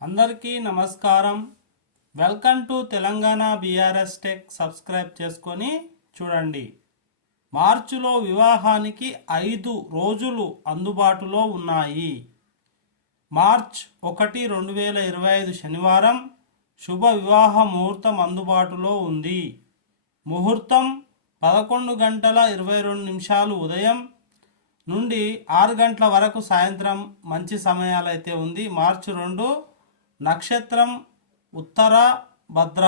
అందరికీ నమస్కారం. Welcome to Telangana BRS tech. Subscribe చేసుకొని చూడండి. మార్చిలో వివాహానికి 5 రోజులు అందుబాటులో ఉన్నాయి. మార్చ్ 1, 2025 శనివారం శుభ వివాహ ముహూర్తం అందుబాటులో ఉంది. ముహూర్తం 11:22 ఉదయం నుండి 6 గంటల వరకు సాయంత్రం మంచి సమయాలైతే ఉంది. మార్చి 2 నక్షత్రం ఉత్తర భద్ర.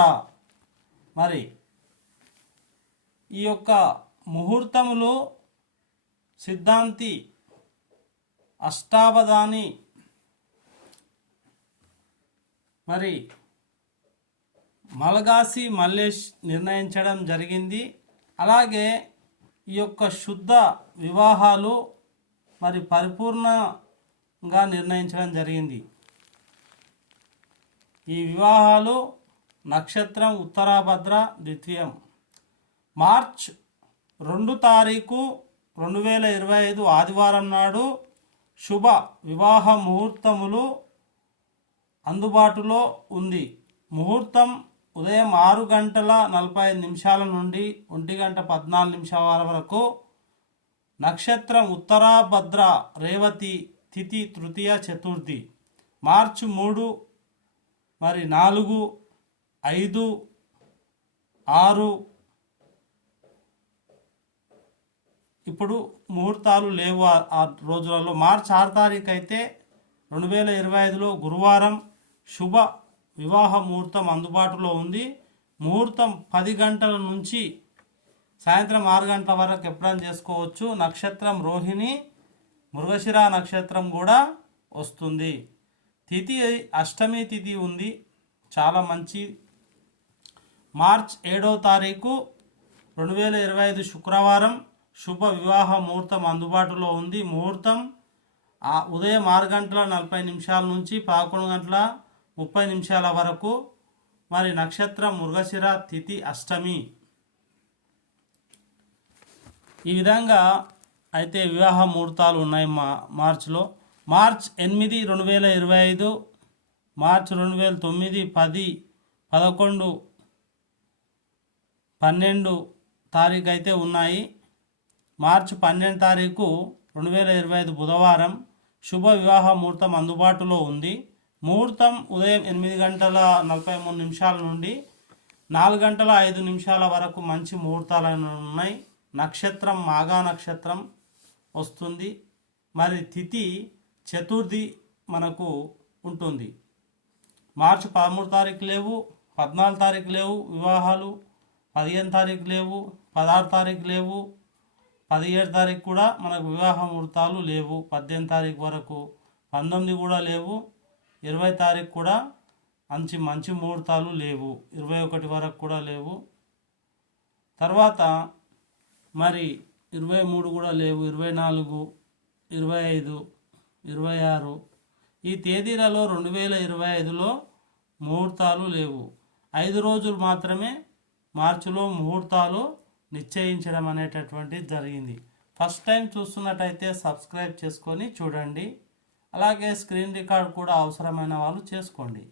మరి ఈ యొక్క ముహూర్తములో సిద్ధాంతి అష్టావధాని మరి మలగాసి మల్లేష్ నిర్ణయించడం జరిగింది. అలాగే ఈ యొక్క శుద్ధ వివాహాలు మరి పరిపూర్ణంగా నిర్ణయించడం జరిగింది. ఈ వివాహాలు నక్షత్రం ఉత్తరాభద్ర ద్వితీయం. మార్చ్ 2 తారీఖు 2025 ఆదివారం నాడు శుభ వివాహ ముహూర్తములు అందుబాటులో ఉంది. ముహూర్తం ఉదయం 6:45 నుండి 1:14 వరకు. నక్షత్రం ఉత్తరాభద్ర రేవతి, తిథి తృతీయ చతుర్థి. మార్చి 3 మరి 4, 5, 6 ఇప్పుడు ముహూర్తాలు లేవు ఆ రోజులలో. మార్చి 6 తారీఖు అయితే 2025లో గురువారం శుభ వివాహ ముహూర్తం అందుబాటులో ఉంది. ముహూర్తం 10 గంటల నుంచి సాయంత్రం 6 గంటల వరకు ఎప్పుడైనా చేసుకోవచ్చు. నక్షత్రం రోహిణి, మృగశిర నక్షత్రం కూడా వస్తుంది. తిథి అష్టమి తిథి ఉంది, చాలా మంచి. మార్చ్ 7 తారీఖు 2025 శుక్రవారం శుభ వివాహ ముహూర్తం అందుబాటులో ఉంది. ముహూర్తం ఉదయం 6:40 నుంచి 11:30 వరకు. మరి నక్షత్రం మృగశిర, తిథి అష్టమి. ఈ విధంగా అయితే వివాహ ముహూర్తాలు ఉన్నాయి మార్చిలో. మార్చ్ 8, 2025, మార్చ్ 2009, 10, 11, 12 తారీఖు అయితే ఉన్నాయి. మార్చి 12 తారీఖు 2025 బుధవారం శుభ వివాహ ముహూర్తం అందుబాటులో ఉంది. ముహూర్తం ఉదయం 8:43 నుండి 4:05 వరకు మంచి ముహూర్తాలు ఉన్నాయి. నక్షత్రం మాఘా నక్షత్రం వస్తుంది. మరి తిథి చతుర్థి మనకు ఉంటుంది. మార్చి 13 తారీఖు లేవు, 14 తారీఖు లేవు వివాహాలు, 15 తారీఖు లేవు, 16 తారీఖు లేవు, 17 తారీఖు కూడా మనకు వివాహ ముహూర్తాలు లేవు. 18 తారీఖు వరకు, 19 కూడా లేవు, 20 తారీఖు కూడా మంచి ముహూర్తాలు లేవు, 21 వరకు కూడా లేవు. తర్వాత మరి 23 కూడా లేవు, 24, 25, 26 ఈ తేదీలలో 2025లో ముహూర్తాలు లేవు. 5 రోజులు మాత్రమే మార్చిలో ముహూర్తాలు నిశ్చయించడం అనేటటువంటిది జరిగింది. ఫస్ట్ టైం చూస్తున్నట్టయితే సబ్స్క్రైబ్ చేసుకొని చూడండి. అలాగే స్క్రీన్ రికార్డ్ కూడా అవసరమైన వాళ్ళు చేసుకోండి.